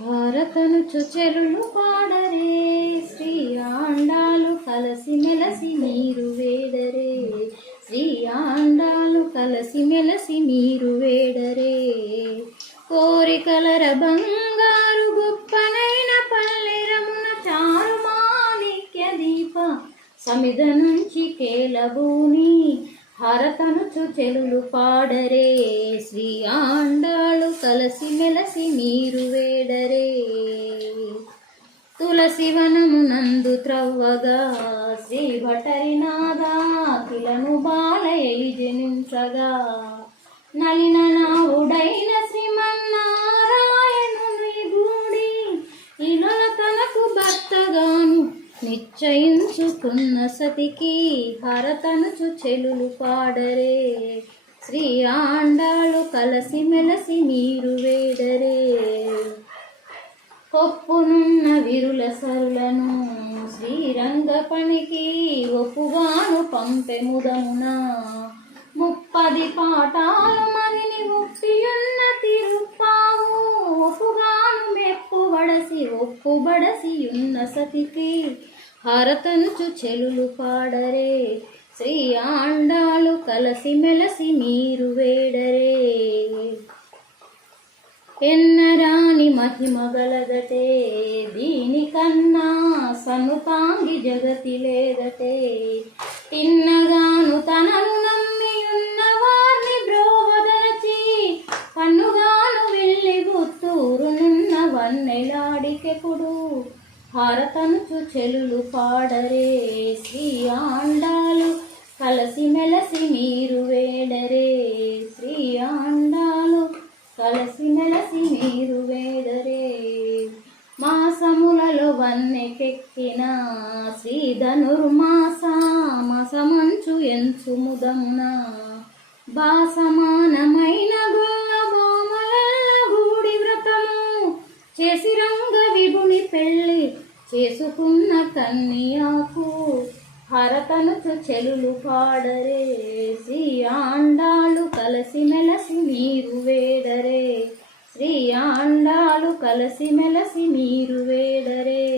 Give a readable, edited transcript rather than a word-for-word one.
హారతనుచు చెరులు పాడరే, శ్రీ ఆండాలు కలసి మెలసి మీరు వేడరే, శ్రీ ఆండాలు కలసి మెలసి మీరు వేడరే. కోరికలర బంగారు గొప్పనైన పల్లెరమున చారు మాణిక్య దీప సమిద నుంచి కేలబూని హారతనుచు చెలులు పాడరే, శ్రీ ఆండాలు కలసి మెలసి మీరు వేడరే. తులసి వనమునందు త్రవ్వగా శ్రీ భటరినాథాతులను బాలయ్య జనించగా నలిన నావుడైన శ్రీమన్నారాయణుని గూడి ఇలల తనకు భర్తగాను నిశ్చయించుకున్న సతికి హారతనుచు చెలులు పాడరే, శ్రీ ఆండాలు కలసి మెలసి మీరు వేడరే. కొప్పునున్న విరుల సరులను శ్రీరంగ పనికి ఒప్పుగాను పంపెముదమున 30 పాఠాలు మదిని ఒప్పియున్న తిరుప్పావు ఒప్పుగాను ఒప్పుబడసి ఉన్న సతికి హారతనుచు చెలులు పాడరే, శ్రీ ఆండాలు కలసి మెలసి మీరు వేడరే. ఎన్నరాని మహిమ గలదటే, దీనికన్నా సనుతాంగి జగతి లేదటే. తిన్నగాను తనను నమ్మి ఉన్న వారిని బ్రోవదరచి కన్నుగాను వెళ్ళి గుత్తూరునున్న వన్నెలాడికెప్పుడు హారతనుచు చెలులు పాడరే, శ్రీ ఆండాలు కలసి మెలసి మీరు వేడరే, శ్రీ ఆండాలు కలసి మెలసి మీరు వేడరే. మాసములలో వన్నెకెక్కిన శ్రీ ధనుర్మాస మసమంచు ఎంచు ముదమున బాసమానమైన గొల్ల బొమ్మల గూడి వ్రతము చేసి రంగ విభుని పెళ్ళి చేసుకున్న కన్యాకు హారతనుచు చెలులు పాడరే, శ్రీ ఆండాలు కలసి మెలసి మీరు వేడరే, శ్రీ ఆండాలు కలసి మెలసి మీరు వేడరే.